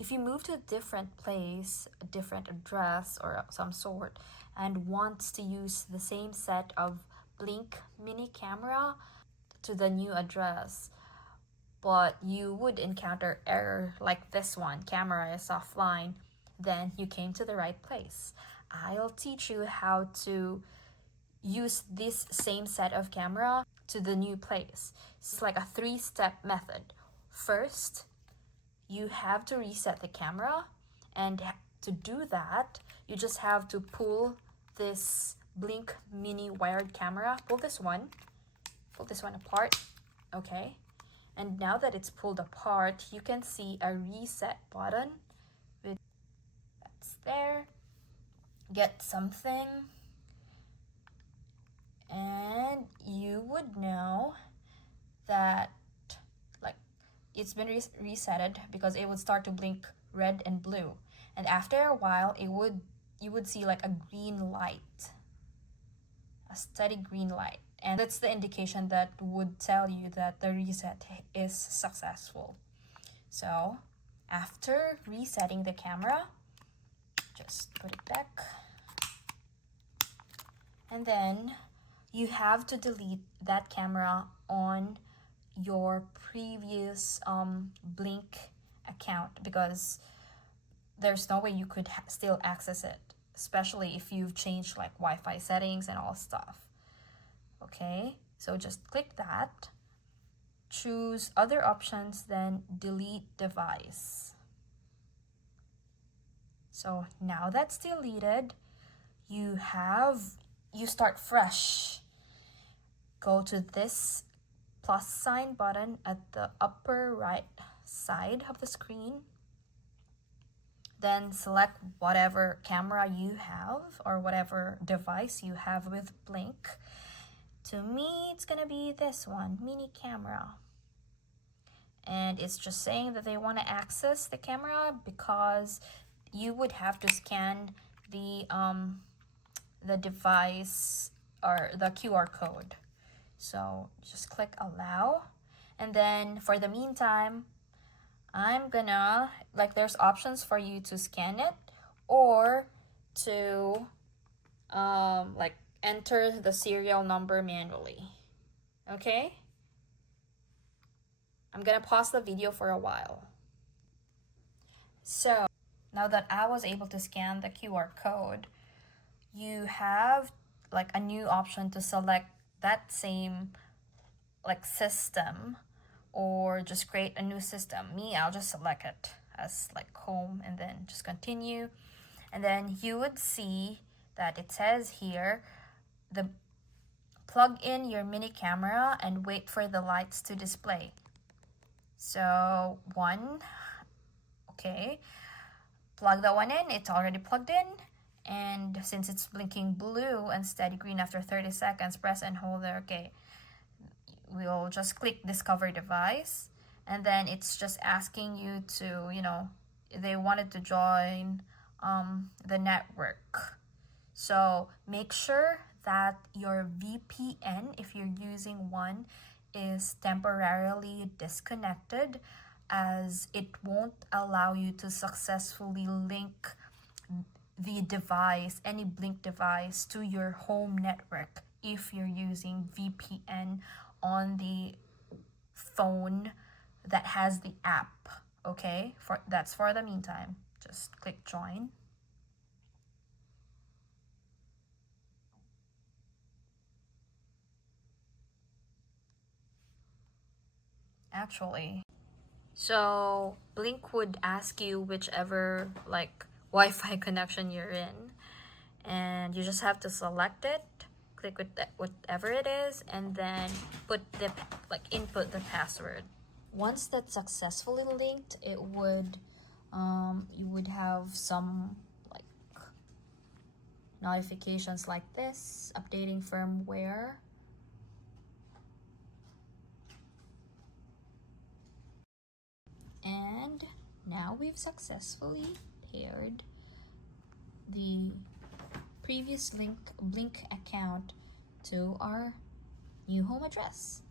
if you move to a different place, a different address or some sort, and wants to use the same set of Blink mini camera to the new address, but you would encounter error like this one, camera is offline, then you came to the right place. I'll teach you how to use this same set of camera to the new place. It's like a 3-step method. First, you have to reset the camera, and to do that, you just have to pull this Blink mini wired camera, pull this one apart, okay? And now that it's pulled apart, you can see a reset button that's there. Get something, and you would know that like it's been resetted because it would start to blink red and blue, and after a while you would see like a green light, a steady green light, and that's the indication that would tell you that the reset is successful. So after resetting the camera, just put it back, and then you have to delete that camera on your previous Blink account, because there's no way you could still access it, especially if you've changed like Wi-Fi settings and all stuff. Okay, so just click that, choose other options, then delete device. So now that's deleted, you start fresh. Go to this plus sign button at the upper right side of the screen. Then select whatever camera you have or whatever device you have with Blink. To me, it's gonna be this one, mini camera. And it's just saying that they want to access the camera because you would have to scan the device or the QR code. So just click allow, and then for the meantime, I'm gonna, like, there's options for you to scan it or to like enter the serial number manually. Okay, I'm gonna pause the video for a while. So now that I was able to scan the QR code, you have like a new option to select that same like system or just create a new system. Me, I'll just select it as like home and then just continue. And then you would see that it says here, plug in your mini camera and wait for the lights to display. So okay, plug that one in, it's already plugged in. And since it's blinking blue and steady green after 30 seconds, press and hold there. Okay, we'll just click discover device, and then it's just asking you to, they wanted to join the network. So make sure that your VPN, if you're using one, is temporarily disconnected, as it won't allow you to successfully link the device, any Blink device, to your home network if you're using VPN on the phone that has the app. Okay, that's for the meantime. Just click join. Actually, so Blink would ask you whichever like Wi-Fi connection you're in, and you just have to select it, click with whatever it is, and then input the password. Once that's successfully linked, it would you would have some like notifications like this, updating firmware. And now we've successfully paired the previous Blink account to our new home address.